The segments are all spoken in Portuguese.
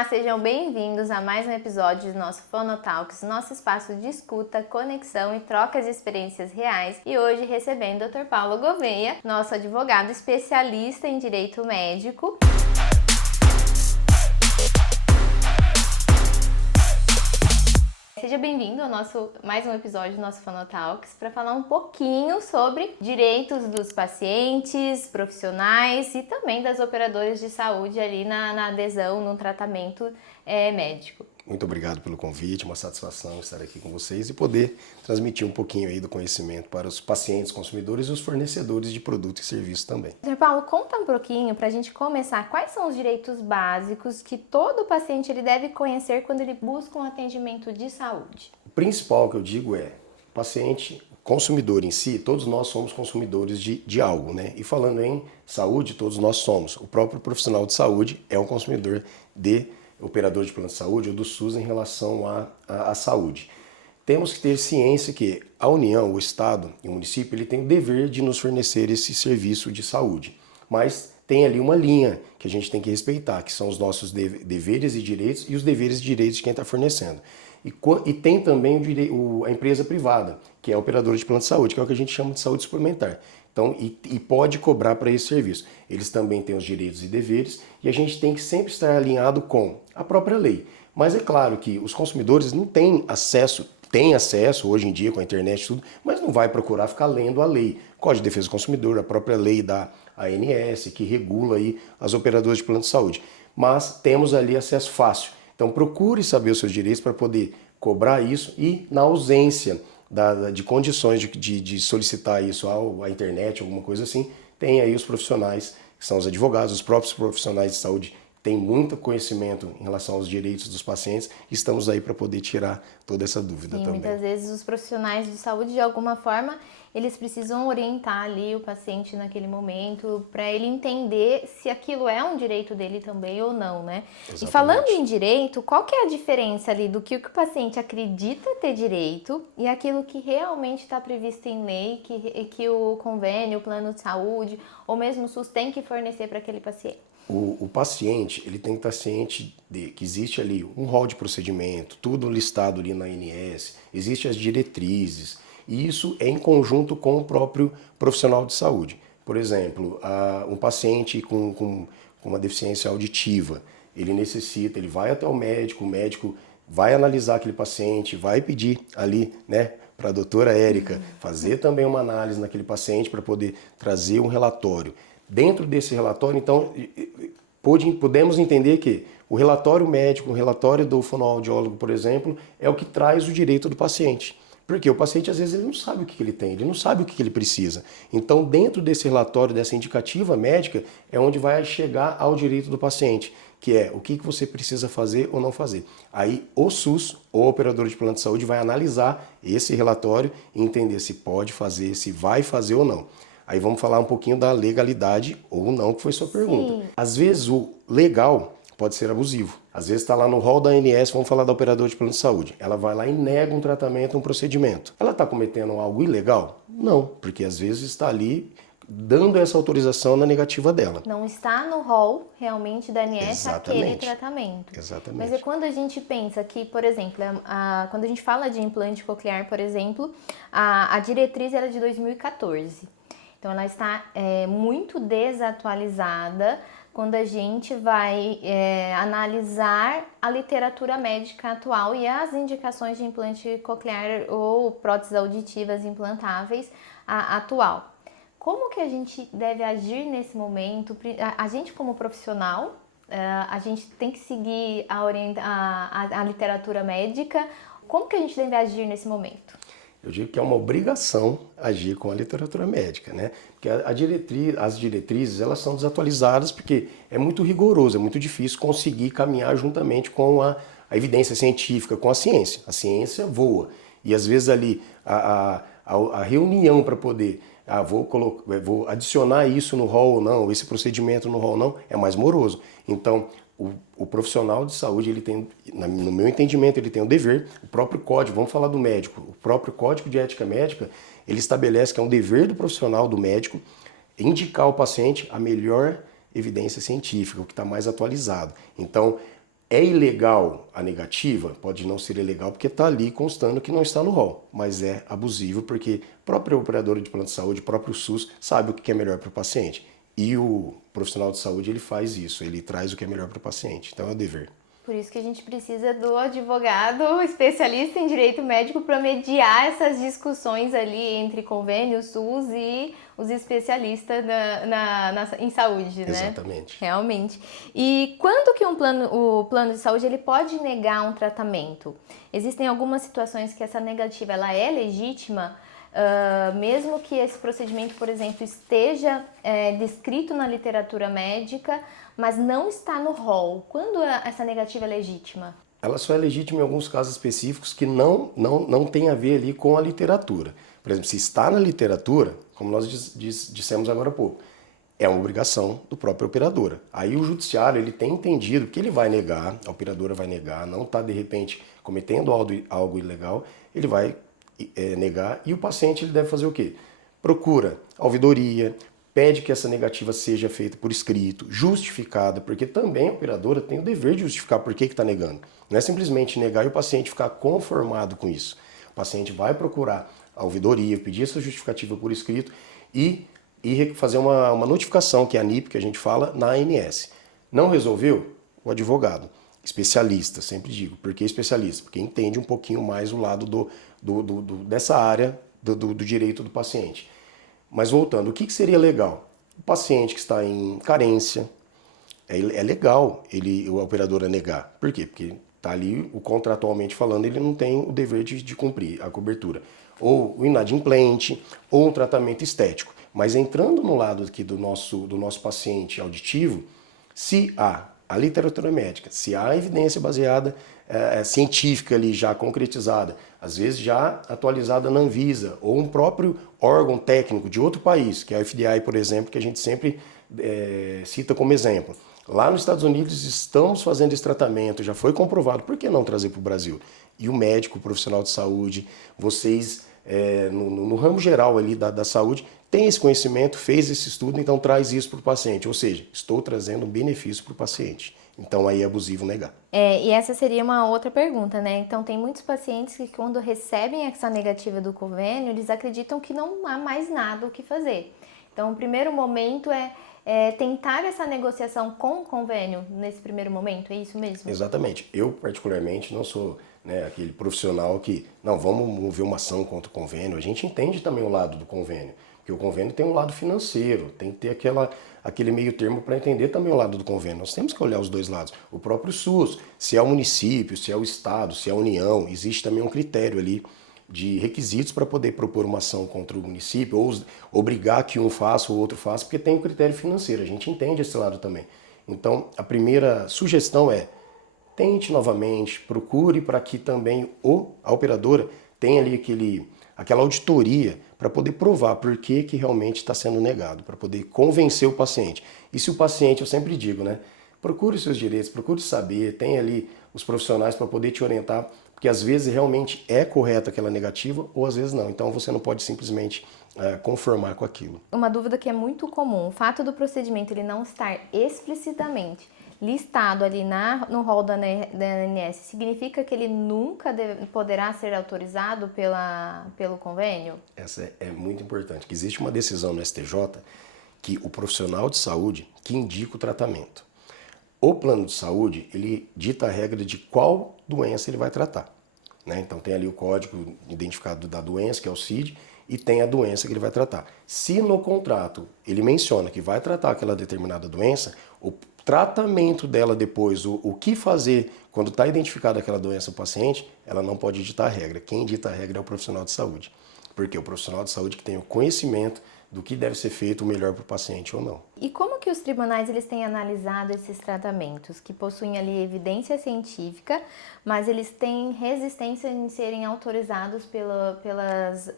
Olá, sejam bem-vindos a mais um episódio do nosso Fonotalks, nosso espaço de escuta, conexão e trocas de experiências reais. E hoje recebendo o Dr. Paulo Gouveia, nosso advogado especialista em direito médico. Seja bem-vindo ao mais um episódio do nosso Fonotalks para falar um pouquinho sobre direitos dos pacientes, profissionais e também das operadoras de saúde ali na adesão, no tratamento médico. Muito obrigado pelo convite, uma satisfação estar aqui com vocês e poder transmitir um pouquinho aí do conhecimento para os pacientes, consumidores e os fornecedores de produto e serviço também. Dr. Paulo, conta um pouquinho para a gente começar, quais são os direitos básicos que todo paciente ele deve conhecer quando ele busca um atendimento de saúde? O principal que eu digo é, paciente, consumidor em si, todos nós somos consumidores de algo, né? E falando em saúde, todos nós somos. O próprio profissional de saúde é um consumidor de operador de plano de saúde ou do SUS em relação à saúde. Temos que ter ciência que a União, o Estado e o município, ele tem o dever de nos fornecer esse serviço de saúde. Mas tem ali uma linha que a gente tem que respeitar, que são os nossos deveres e direitos e os deveres e direitos de quem está fornecendo. E tem também a empresa privada, que é a operadora de plano de saúde, que é o que a gente chama de saúde suplementar. Então, e pode cobrar para esse serviço. Eles também têm os direitos e deveres e a gente tem que sempre estar alinhado com a própria lei. Mas é claro que os consumidores não têm acesso hoje em dia com a internet e tudo, mas não vai procurar ficar lendo a lei. Código de Defesa do Consumidor, a própria lei da ANS, que regula aí as operadoras de plano de saúde. Mas temos ali acesso fácil. Então procure saber os seus direitos para poder cobrar isso e, na ausência de condições de solicitar isso à internet, alguma coisa assim, tem aí os profissionais, que são os advogados, os próprios profissionais de saúde, têm muito conhecimento em relação aos direitos dos pacientes e estamos aí para poder tirar toda essa dúvida também. Muitas vezes os profissionais de saúde, de alguma forma, eles precisam orientar ali o paciente naquele momento para ele entender se aquilo é um direito dele também ou não, né? Exatamente. E falando em direito, qual que é a diferença ali do que o paciente acredita ter direito e aquilo que realmente está previsto em lei, que o convênio, o plano de saúde ou mesmo o SUS tem que fornecer para aquele paciente? O paciente, ele tem que estar ciente de que existe ali um rol de procedimento, tudo listado ali na ANS, existem as diretrizes, e isso é em conjunto com o próprio profissional de saúde. Por exemplo, um paciente com uma deficiência auditiva, ele vai até o médico vai analisar aquele paciente, vai pedir ali, né, para a doutora Érica fazer também uma análise naquele paciente para poder trazer um relatório. Dentro desse relatório, então, podemos entender que o relatório médico, o relatório do fonoaudiólogo, por exemplo, é o que traz o direito do paciente. Porque o paciente, às vezes, ele não sabe o que ele tem, ele não sabe o que ele precisa. Então, dentro desse relatório, dessa indicativa médica, é onde vai chegar ao direito do paciente, que é o que você precisa fazer ou não fazer. Aí, o SUS, ou operador de plano de saúde, vai analisar esse relatório e entender se pode fazer, se vai fazer ou não. Aí vamos falar um pouquinho da legalidade ou não, que foi sua pergunta. Sim. Às vezes o legal pode ser abusivo. Às vezes está lá no rol da ANS, vamos falar da operadora de plano de saúde. Ela vai lá e nega um tratamento, um procedimento. Ela está cometendo algo ilegal? Não, porque às vezes está ali dando essa autorização na negativa dela. Não está no rol realmente da ANS Exatamente. Aquele tratamento. Exatamente. Mas é quando a gente pensa que, por exemplo, quando a gente fala de implante coclear, por exemplo, a diretriz era de 2014. Então, ela está muito desatualizada quando a gente vai analisar a literatura médica atual e as indicações de implante coclear ou próteses auditivas implantáveis atual. Como que a gente deve agir nesse momento? A gente, como profissional, a gente tem que seguir a literatura médica. Como que a gente deve agir nesse momento? Eu digo que é uma obrigação agir com a literatura médica, né? Porque as diretrizes, elas são desatualizadas porque é muito rigoroso, é muito difícil conseguir caminhar juntamente com a evidência científica, com a ciência. A ciência voa. E às vezes ali a reunião para poder, vou adicionar isso no rol ou não, esse procedimento no rol ou não, é mais moroso. Então, o profissional de saúde, ele tem, no meu entendimento, ele tem o dever, o próprio código, vamos falar do médico, o próprio Código de Ética Médica, ele estabelece que é um dever do profissional, do médico, indicar ao paciente a melhor evidência científica, o que está mais atualizado. Então, É ilegal a negativa? Pode não ser ilegal porque está ali constando que não está no rol, mas é abusivo porque a própria operadora de plano de saúde, o próprio SUS, sabe o que é melhor para o paciente. E o profissional de saúde, ele faz isso, ele traz o que é melhor para o paciente. Então é o dever. Por isso que a gente precisa do advogado especialista em direito médico para mediar essas discussões ali entre convênio, SUS e os especialistas em saúde, né? Exatamente. Realmente. E quando que o plano de saúde ele pode negar um tratamento? Existem algumas situações que essa negativa ela é legítima, mesmo que esse procedimento, por exemplo, esteja descrito na literatura médica, mas não está no rol. Quando essa negativa é legítima? Ela só é legítima em alguns casos específicos que não tem a ver ali com a literatura. Por exemplo, se está na literatura, como nós dissemos agora há pouco, é uma obrigação do próprio operadora. Aí o judiciário ele tem entendido que ele vai negar, a operadora vai negar, não está de repente cometendo algo ilegal, ele vai negar e o paciente ele deve fazer o quê? Procura a ouvidoria, pede que essa negativa seja feita por escrito, justificada, porque também a operadora tem o dever de justificar por que está negando. Não é simplesmente negar e o paciente ficar conformado com isso. O paciente vai procurar a ouvidoria, pedir essa justificativa por escrito e fazer uma notificação, que é a NIP, que a gente fala, na ANS. Não resolveu? O advogado, especialista, sempre digo. Por que especialista? Porque entende um pouquinho mais o lado dessa área do direito do paciente. Mas voltando, o que seria legal? O paciente que está em carência, é legal a operadora negar. Por quê? Porque está ali, contratualmente falando, ele não tem o dever de cumprir a cobertura. Ou o inadimplente, ou um tratamento estético. Mas entrando no lado aqui do nosso paciente auditivo, se há a literatura médica, se há evidência baseada científica ali já concretizada, às vezes já atualizada na Anvisa, ou um próprio órgão técnico de outro país, que é a FDA, por exemplo, que a gente sempre cita como exemplo. Lá nos Estados Unidos estamos fazendo esse tratamento, já foi comprovado, por que não trazer para o Brasil? E o médico, o profissional de saúde, vocês no ramo geral ali da saúde, tem esse conhecimento, fez esse estudo, então traz isso para o paciente. Ou seja, estou trazendo um benefício para o paciente. Então aí é abusivo negar. E essa seria uma outra pergunta, né? Então tem muitos pacientes que quando recebem essa negativa do convênio, eles acreditam que não há mais nada o que fazer. Então o primeiro momento é tentar essa negociação com o convênio nesse primeiro momento, é isso mesmo? Exatamente. Eu particularmente não sou aquele profissional que, não, vamos mover uma ação contra o convênio. A gente entende também o lado do convênio, porque o convênio tem um lado financeiro, tem que ter aquele meio termo para entender também o lado do convênio. Nós temos que olhar os dois lados. O próprio SUS, se é o município, se é o estado, se é a União, existe também um critério ali de requisitos para poder propor uma ação contra o município ou obrigar que um faça ou o outro faça, porque tem o critério financeiro. A gente entende esse lado também. Então, a primeira sugestão é tente novamente, procure para que também a operadora tenha ali aquela auditoria para poder provar por que realmente está sendo negado, para poder convencer o paciente. E se o paciente, eu sempre digo, procure seus direitos, procure saber, tem ali os profissionais para poder te orientar, porque às vezes realmente é correta aquela negativa ou às vezes não. Então você não pode simplesmente conformar com aquilo. Uma dúvida que é muito comum, o fato do procedimento ele não estar explicitamente listado ali no rol da ANS, significa que ele nunca poderá ser autorizado pelo convênio? Essa é muito importante, que existe uma decisão no STJ que o profissional de saúde que indica o tratamento. O plano de saúde, ele dita a regra de qual doença ele vai tratar. Então tem ali o código identificado da doença, que é o CID, e tem a doença que ele vai tratar. Se no contrato ele menciona que vai tratar aquela determinada doença, o tratamento dela depois, o que fazer quando está identificada aquela doença no paciente, ela não pode ditar a regra. Quem dita a regra é o profissional de saúde. Porque é o profissional de saúde que tem o conhecimento do que deve ser feito o melhor para o paciente ou não. E como que os tribunais eles têm analisado esses tratamentos que possuem ali evidência científica, mas eles têm resistência em serem autorizados pelas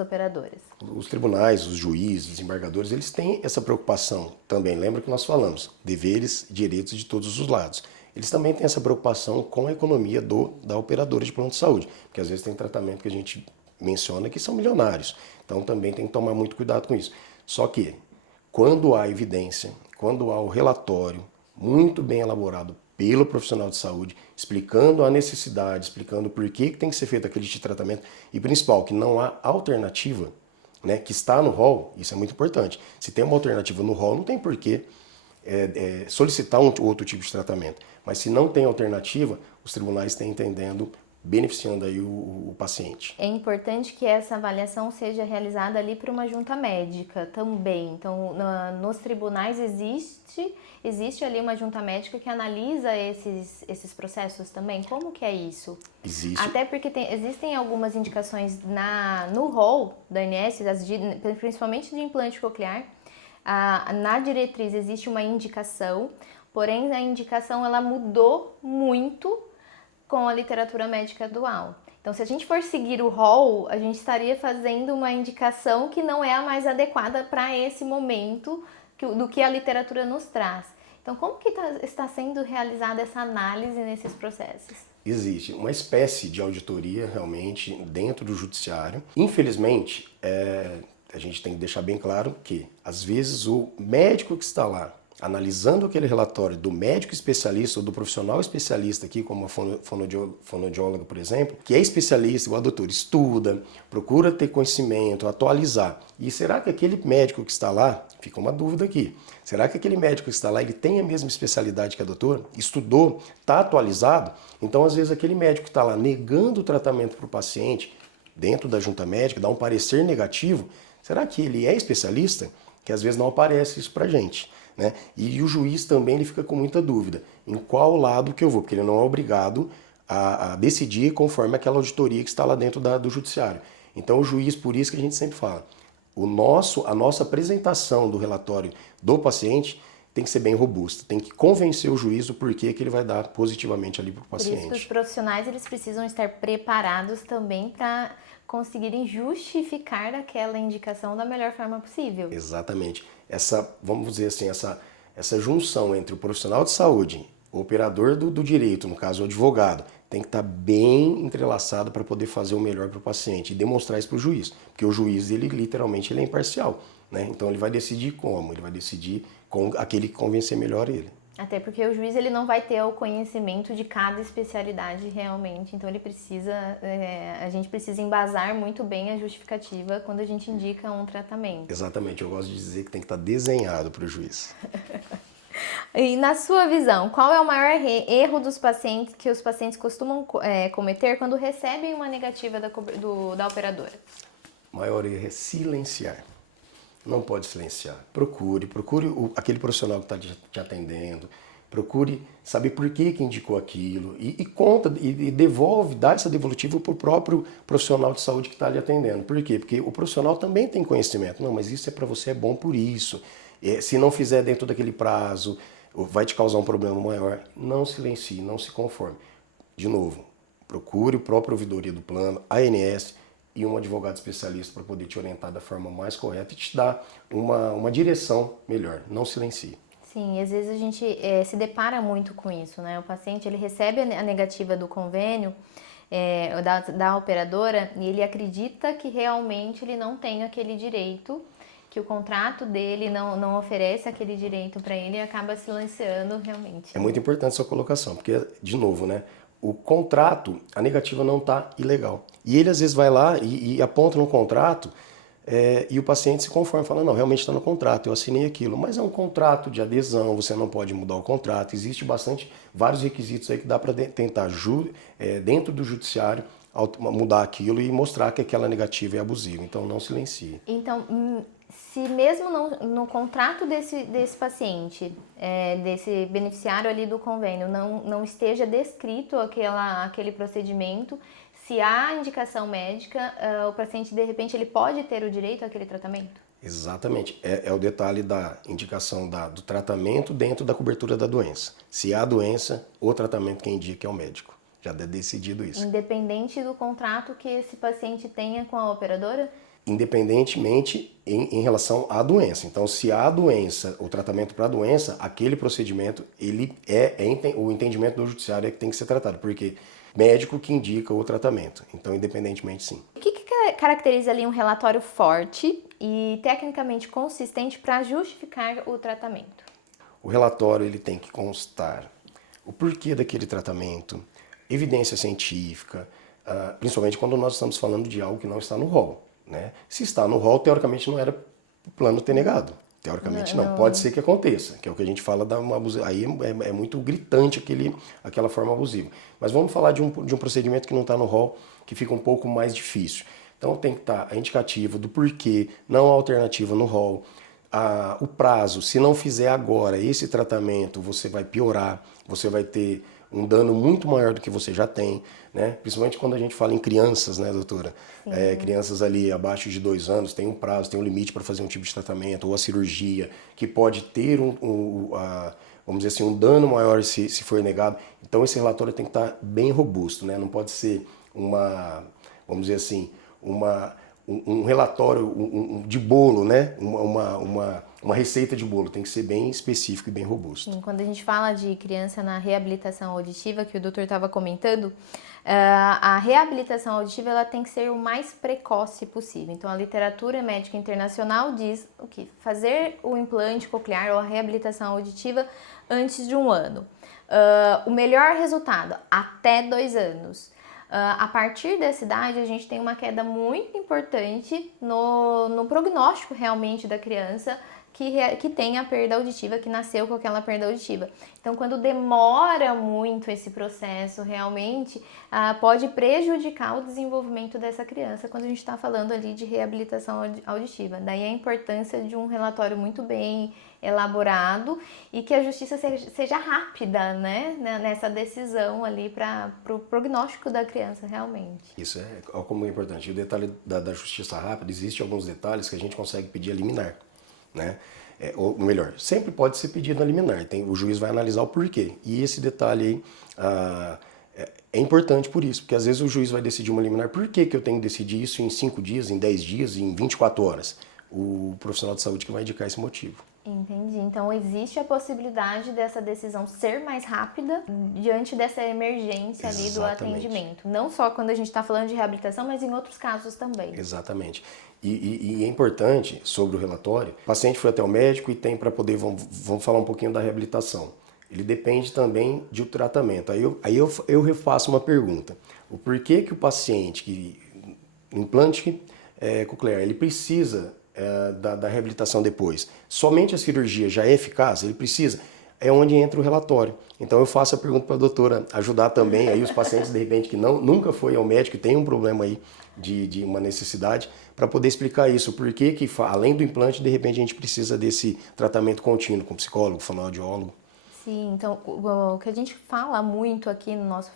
operadoras? Os tribunais, os juízes, os desembargadores, eles têm essa preocupação também. Lembra que nós falamos, deveres e direitos de todos os lados. Eles também têm essa preocupação com a economia da operadora de plano de saúde, porque às vezes tem tratamento que a gente menciona que são milionários. Então também tem que tomar muito cuidado com isso. Só que quando há evidência, quando há o relatório muito bem elaborado pelo profissional de saúde, explicando a necessidade, explicando por que tem que ser feito aquele tipo de tratamento e, principal, que não há alternativa, né, que está no rol, isso é muito importante. Se tem uma alternativa no rol, não tem por que solicitar um outro tipo de tratamento. Mas se não tem alternativa, os tribunais têm entendendo, beneficiando aí o paciente. É importante que essa avaliação seja realizada ali por uma junta médica também. Então, nos tribunais existe ali uma junta médica que analisa esses processos também. Como que é isso? Existe. Até porque existem algumas indicações no rol da ANS, principalmente de implante coclear. Na diretriz existe uma indicação, porém a indicação ela mudou muito com a literatura médica atual. Então, se a gente for seguir o rol, a gente estaria fazendo uma indicação que não é a mais adequada para esse momento do que a literatura nos traz. Então, como que está sendo realizada essa análise nesses processos? Existe uma espécie de auditoria realmente dentro do judiciário. Infelizmente, a gente tem que deixar bem claro que, às vezes, o médico que está lá analisando aquele relatório do médico especialista ou do profissional especialista aqui, como a fonoaudióloga, por exemplo, que é especialista, igual a doutora, estuda, procura ter conhecimento, atualizar. E será que aquele médico que está lá, fica uma dúvida aqui, será que aquele médico que está lá, ele tem a mesma especialidade que a doutora? Estudou? Está atualizado? Então, às vezes, aquele médico que está lá negando o tratamento para o paciente, dentro da junta médica, dá um parecer negativo, será que ele é especialista? Que às vezes não aparece isso para a gente. Né? E o juiz também ele fica com muita dúvida em qual lado que eu vou, porque ele não é obrigado a decidir conforme aquela auditoria que está lá dentro do judiciário. Então o juiz, por isso que a gente sempre fala, a nossa apresentação do relatório do paciente tem que ser bem robusta, tem que convencer o juiz do porquê que ele vai dar positivamente ali para o paciente. Por isso que os profissionais eles precisam estar preparados também para conseguirem justificar aquela indicação da melhor forma possível. Exatamente. Vamos dizer assim, essa junção entre o profissional de saúde, o operador do direito, no caso o advogado, tem que estar bem entrelaçado para poder fazer o melhor para o paciente e demonstrar isso para o juiz. Porque o juiz, ele literalmente ele é imparcial. Né? Então ele vai decidir como, ele vai decidir com aquele que convencer melhor ele. Até porque o juiz ele não vai ter o conhecimento de cada especialidade realmente, então a gente precisa embasar muito bem a justificativa quando a gente indica um tratamento. Exatamente, eu gosto de dizer que tem que estar desenhado para o juiz. E na sua visão, qual é o maior erro dos pacientes que os pacientes costumam cometer quando recebem uma negativa da operadora? O maior erro é silenciar. Não pode silenciar. Procure aquele profissional que está te atendendo, procure saber por que indicou aquilo e conta e devolve, dá essa devolutiva para o próprio profissional de saúde que está lhe atendendo. Por quê? Porque o profissional também tem conhecimento. Não, mas isso é para você, é bom por isso. Se não fizer dentro daquele prazo, vai te causar um problema maior. Não silencie, não se conforme. De novo, procure o próprio ouvidoria do plano, a ANS, e um advogado especialista para poder te orientar da forma mais correta e te dar uma direção melhor. Não silencie. Sim, às vezes a gente se depara muito com isso, né? O paciente ele recebe a negativa do convênio da operadora e ele acredita que realmente ele não tem aquele direito, que o contrato dele não oferece aquele direito para ele e acaba silenciando realmente. É muito importante essa colocação, porque, de novo, né? O contrato, a negativa não está ilegal. E ele às vezes vai lá e aponta no contrato e o paciente se conforma, fala, não, realmente está no contrato, eu assinei aquilo. Mas é um contrato de adesão, você não pode mudar o contrato, existe vários requisitos aí que dá para tentar, dentro do judiciário, mudar aquilo e mostrar que aquela negativa é abusiva. Então não silencie. Então, se mesmo no contrato desse paciente, desse beneficiário ali do convênio, não esteja descrito aquele procedimento, se há indicação médica, o paciente, de repente, ele pode ter o direito àquele tratamento? Exatamente. É o detalhe da indicação do tratamento dentro da cobertura da doença. Se há doença, o tratamento quem indica é o médico. Já é decidido isso. Independente do contrato que esse paciente tenha com a operadora? Independentemente em relação à doença. Então, se há doença, o tratamento para a doença, aquele procedimento, o entendimento do judiciário é que tem que ser tratado, porque médico que indica o tratamento. Então, independentemente, sim. O que caracteriza ali um relatório forte e tecnicamente consistente para justificar o tratamento? O relatório ele tem que constar o porquê daquele tratamento, evidência científica, principalmente quando nós estamos falando de algo que não está no rol, né? Se está no rol, teoricamente não era o plano ter negado. Teoricamente não. Pode ser que aconteça, que é o que a gente fala da uma abusiva. Aí é muito gritante aquela forma abusiva. Mas vamos falar de um procedimento que não está no rol, que fica um pouco mais difícil. Então tem que estar a indicativa do porquê, não a alternativa no rol. O prazo, se não fizer agora esse tratamento, você vai piorar, você vai ter um dano muito maior do que você já tem, né? Principalmente quando a gente fala em crianças, né, doutora? Crianças ali abaixo de 2 anos, tem um prazo, tem um limite para fazer um tipo de tratamento, ou a cirurgia, que pode ter vamos dizer assim, um dano maior se for negado. Então esse relatório tem que estar bem robusto, né? Não pode ser vamos dizer assim, um relatório de bolo, né? Uma receita de bolo, tem que ser bem específico e bem robusto. Sim, quando a gente fala de criança na reabilitação auditiva, que o doutor estava comentando, a reabilitação auditiva ela tem que ser o mais precoce possível. Então, a literatura médica internacional diz o que fazer o implante coclear ou a reabilitação auditiva antes de 1 ano. O melhor resultado, até 2 anos. A partir dessa idade, a gente tem uma queda muito importante no prognóstico realmente da criança que tem a perda auditiva, que nasceu com aquela perda auditiva. Então, quando demora muito esse processo, realmente pode prejudicar o desenvolvimento dessa criança quando a gente está falando ali de reabilitação auditiva. Daí a importância de um relatório muito bem elaborado e que a justiça seja rápida, né, nessa decisão ali para o prognóstico da criança realmente. Isso como é importante. E o detalhe da justiça rápida, existe alguns detalhes que a gente consegue pedir a liminar, né? Ou melhor, sempre pode ser pedido a liminar, o juiz vai analisar o porquê. E esse detalhe aí é importante por isso, porque às vezes o juiz vai decidir uma liminar, por que eu tenho que decidir isso em 5 dias, em 10 dias, em 24 horas? O profissional de saúde que vai indicar esse motivo. Entendi. Então, existe a possibilidade dessa decisão ser mais rápida diante dessa emergência ali do atendimento. Não só quando a gente está falando de reabilitação, mas em outros casos também. Exatamente. E é importante, sobre o relatório, o paciente foi até o médico e tem para poder, vamos falar um pouquinho da reabilitação. Ele depende também do tratamento. Aí eu refaço uma pergunta. O porquê que o paciente, implante coclear, ele precisa da reabilitação depois? Somente a cirurgia já é eficaz? Ele precisa? É onde entra o relatório. Então eu faço a pergunta para a doutora ajudar também aí os pacientes de repente que nunca foi ao médico e tem um problema aí de uma necessidade para poder explicar isso. Por que além do implante de repente a gente precisa desse tratamento contínuo com psicólogo, fonoaudiólogo? Sim, então o que a gente fala muito aqui nos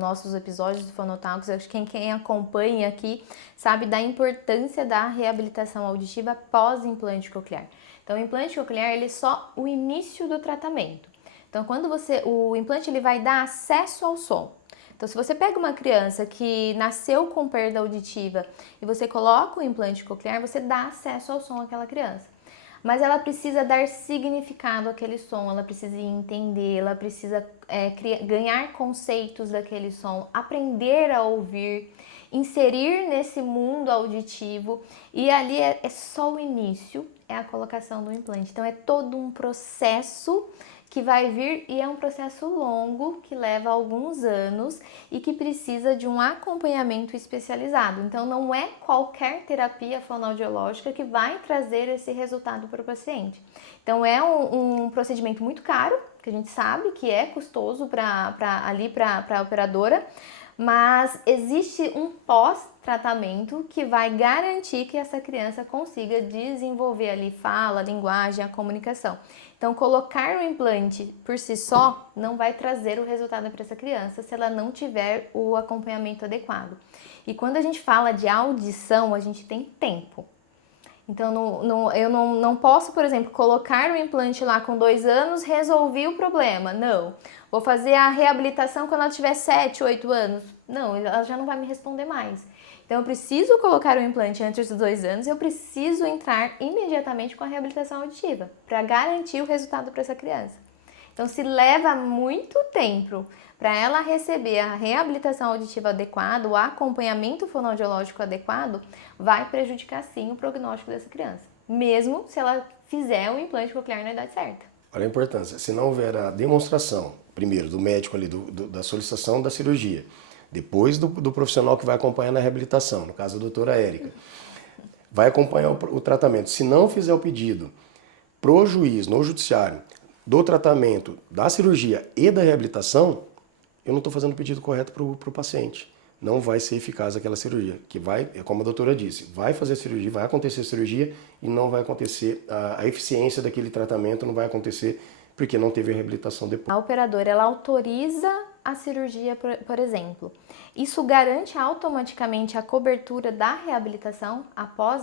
nossos episódios do Fonotalks, acho que quem acompanha aqui sabe da importância da reabilitação auditiva pós-implante coclear. Então o implante coclear ele é só o início do tratamento. Então quando o implante ele vai dar acesso ao som. Então se você pega uma criança que nasceu com perda auditiva e você coloca o implante coclear, você dá acesso ao som àquela criança. Mas ela precisa dar significado àquele som, ela precisa entender, ela precisa ganhar conceitos daquele som, aprender a ouvir, inserir nesse mundo auditivo e ali é só o início, é a colocação do implante. Então é todo um processo que vai vir e é um processo longo que leva alguns anos e que precisa de um acompanhamento especializado. Então não é qualquer terapia fonoaudiológica que vai trazer esse resultado para o paciente. Então é um procedimento muito caro, que a gente sabe que é custoso para a operadora, mas existe um pós-tratamento que vai garantir que essa criança consiga desenvolver ali fala, linguagem, a comunicação. Então, colocar o implante por si só não vai trazer o resultado para essa criança se ela não tiver o acompanhamento adequado. E quando a gente fala de audição, a gente tem tempo. Então, eu não posso, por exemplo, colocar o implante lá com 2 anos, resolvi o problema. Não. Vou fazer a reabilitação quando ela tiver 7, 8 anos. Não, ela já não vai me responder mais. Então, eu preciso colocar o implante antes dos 2 anos e eu preciso entrar imediatamente com a reabilitação auditiva para garantir o resultado para essa criança. Então, se leva muito tempo para ela receber a reabilitação auditiva adequada, o acompanhamento fonoaudiológico adequado, vai prejudicar sim o prognóstico dessa criança, mesmo se ela fizer o implante coclear na idade certa. Olha a importância, se não houver a demonstração primeiro, do médico ali, da solicitação da cirurgia, depois do profissional que vai acompanhar na reabilitação, no caso a doutora Érica, vai acompanhar o tratamento. Se não fizer o pedido pro juiz, no judiciário, do tratamento, da cirurgia e da reabilitação, eu não estou fazendo o pedido correto pro paciente. Não vai ser eficaz aquela cirurgia, que vai, como a doutora disse, vai fazer cirurgia, vai acontecer a cirurgia e não vai acontecer, a eficiência daquele tratamento não vai acontecer porque não teve a reabilitação depois. A operadora, ela autoriza a cirurgia, por exemplo. Isso garante automaticamente a cobertura da reabilitação após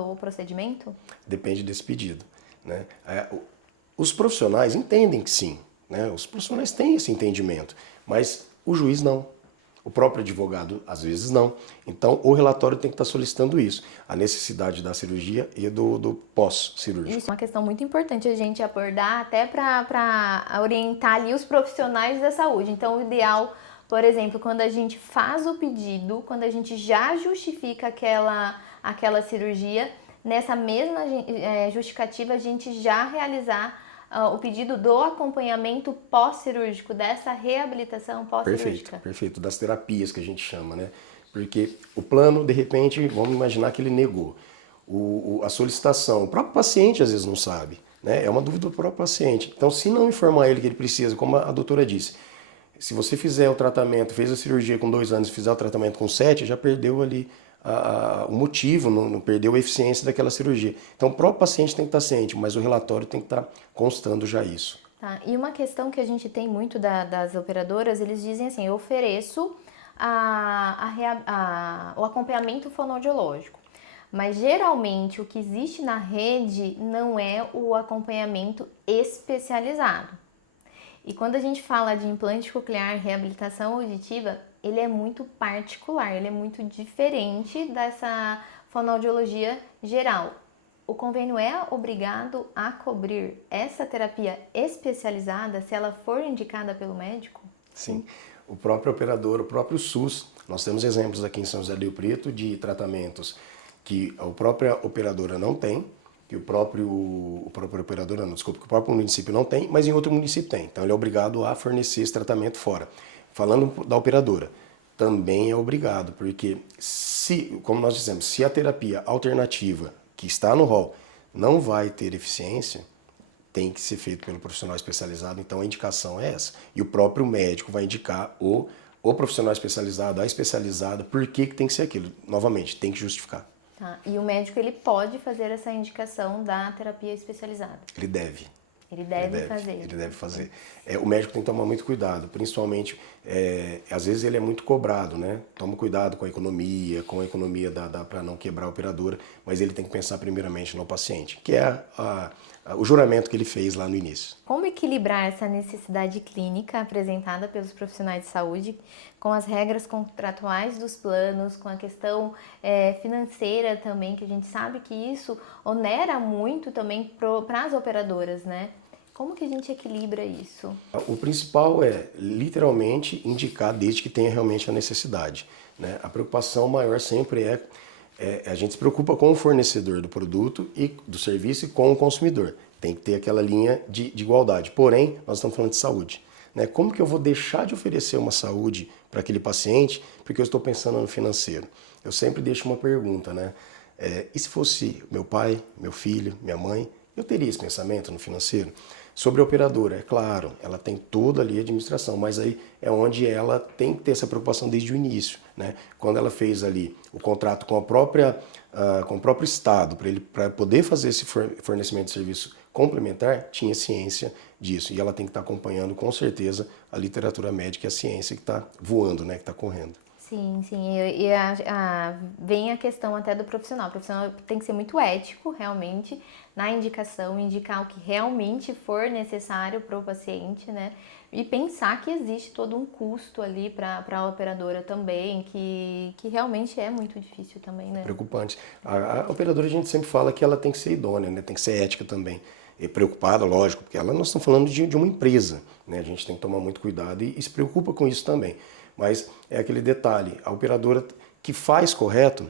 o procedimento? Depende desse pedido, né? Os profissionais entendem que sim, né? Os profissionais têm esse entendimento, mas o juiz não. O próprio advogado, às vezes, não. Então, o relatório tem que estar solicitando isso, a necessidade da cirurgia e do pós-cirúrgico. Isso é uma questão muito importante a gente abordar, até para orientar ali os profissionais da saúde. Então, o ideal, por exemplo, quando a gente faz o pedido, quando a gente já justifica aquela cirurgia, nessa mesma justificativa, a gente já realizar o pedido do acompanhamento pós-cirúrgico, dessa reabilitação pós-cirúrgica. Perfeito, das terapias que a gente chama, né? Porque o plano, de repente, vamos imaginar que ele negou a solicitação. O próprio paciente às vezes não sabe, né? É uma dúvida do próprio paciente. Então, se não informar ele que ele precisa, como a doutora disse, se você fizer o tratamento, fez a cirurgia com 2 anos e fizer o tratamento com 7, já perdeu ali o motivo, não perdeu a eficiência daquela cirurgia. Então, o próprio paciente tem que estar ciente, mas o relatório tem que estar constando já isso. Tá. E uma questão que a gente tem muito das operadoras, eles dizem assim, eu ofereço o acompanhamento fonoaudiológico, mas geralmente o que existe na rede não é o acompanhamento especializado. E quando a gente fala de implante coclear, reabilitação auditiva, ele é muito particular, ele é muito diferente dessa fonoaudiologia geral. O convênio é obrigado a cobrir essa terapia especializada se ela for indicada pelo médico? Sim. O próprio operador, o próprio SUS, nós temos exemplos aqui em São José do Rio Preto de tratamentos que a própria operadora não tem, que o próprio município não tem, mas em outro município tem. Então ele é obrigado a fornecer esse tratamento fora. Falando da operadora, também é obrigado, porque como nós dissemos, se a terapia alternativa que está no rol não vai ter eficiência, tem que ser feito pelo profissional especializado, então a indicação é essa. E o próprio médico vai indicar o profissional especializado, a especializada, por que tem que ser aquilo. Novamente, tem que justificar. Tá. E o médico, ele pode fazer essa indicação da terapia especializada? Ele deve. Ele deve fazer. Ele deve fazer. O médico tem que tomar muito cuidado, principalmente, às vezes ele é muito cobrado, né? Toma cuidado com a economia para não quebrar a operadora, mas ele tem que pensar primeiramente no paciente, que é o juramento que ele fez lá no início. Como equilibrar essa necessidade clínica apresentada pelos profissionais de saúde com as regras contratuais dos planos, com a questão financeira também, que a gente sabe que isso onera muito também para as operadoras, né? Como que a gente equilibra isso? O principal é, literalmente, indicar desde que tenha realmente a necessidade, né? A preocupação maior sempre a gente se preocupa com o fornecedor do produto e do serviço e com o consumidor. Tem que ter aquela linha de igualdade. Porém, nós estamos falando de saúde, né? Como que eu vou deixar de oferecer uma saúde para aquele paciente porque eu estou pensando no financeiro? Eu sempre deixo uma pergunta, né? E se fosse meu pai, meu filho, minha mãe, eu teria esse pensamento no financeiro? Sobre a operadora, é claro, ela tem toda ali a administração, mas aí é onde ela tem que ter essa preocupação desde o início, né? Quando ela fez ali o contrato com o próprio Estado, para poder fazer esse fornecimento de serviço complementar, tinha ciência disso. E ela tem que estar acompanhando, com certeza, a literatura médica e a ciência que está voando, né? Que está correndo. Sim, sim. Vem a questão até do profissional. O profissional tem que ser muito ético, realmente, na indicação, indicar o que realmente for necessário para o paciente, né? E pensar que existe todo um custo ali para a operadora também, que realmente é muito difícil também, né? Preocupante. A operadora, a gente sempre fala que ela tem que ser idônea, né? Tem que ser ética também. E preocupada, lógico, porque nós estamos falando de uma empresa, né? A gente tem que tomar muito cuidado e se preocupa com isso também. Mas é aquele detalhe, a operadora que faz correto,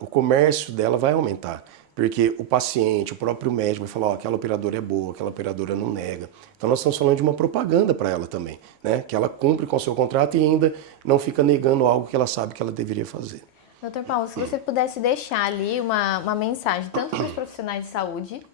o comércio dela vai aumentar. Porque o paciente, o próprio médico vai falar, ó, aquela operadora é boa, aquela operadora não nega. Então nós estamos falando de uma propaganda para ela também, né? Que ela cumpre com o seu contrato e ainda não fica negando algo que ela sabe que ela deveria fazer. Doutor Paulo, se você pudesse deixar ali uma mensagem, tanto para os profissionais de saúde,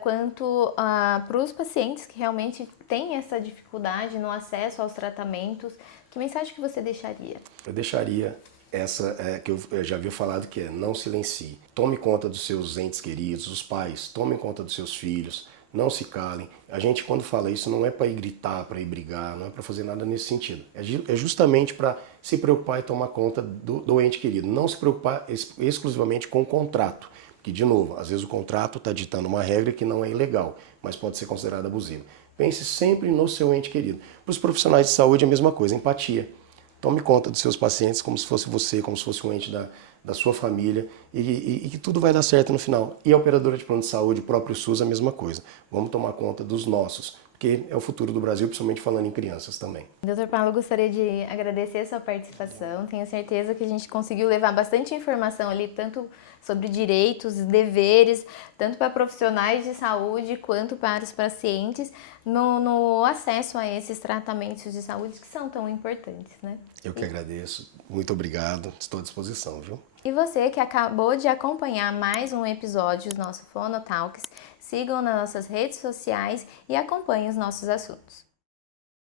quanto para os pacientes que realmente têm essa dificuldade no acesso aos tratamentos, que mensagem que você deixaria? Eu deixaria essa que eu já havia falado, que é não silencie. Tome conta dos seus entes queridos, os pais, tome conta dos seus filhos, não se calem. A gente, quando fala isso, não é para ir gritar, para ir brigar, não é para fazer nada nesse sentido. É justamente para se preocupar e tomar conta do ente querido. Não se preocupar exclusivamente com o contrato. Que, de novo, às vezes o contrato está ditando uma regra que não é ilegal, mas pode ser considerada abusiva. Pense sempre no seu ente querido. Para os profissionais de saúde, a mesma coisa, empatia. Tome conta dos seus pacientes como se fosse você, como se fosse um ente da sua família e que tudo vai dar certo no final. E a operadora de plano de saúde, o próprio SUS, a mesma coisa. Vamos tomar conta dos nossos, porque é o futuro do Brasil, principalmente falando em crianças também. Doutor Paulo, eu gostaria de agradecer a sua participação. Tenho certeza que a gente conseguiu levar bastante informação ali, tanto sobre direitos e deveres, tanto para profissionais de saúde quanto para os pacientes, no acesso a esses tratamentos de saúde que são tão importantes, né? Eu que agradeço. Muito obrigado. Estou à disposição, viu? E você que acabou de acompanhar mais um episódio do nosso Fonotalks, sigam nas nossas redes sociais e acompanhem os nossos assuntos.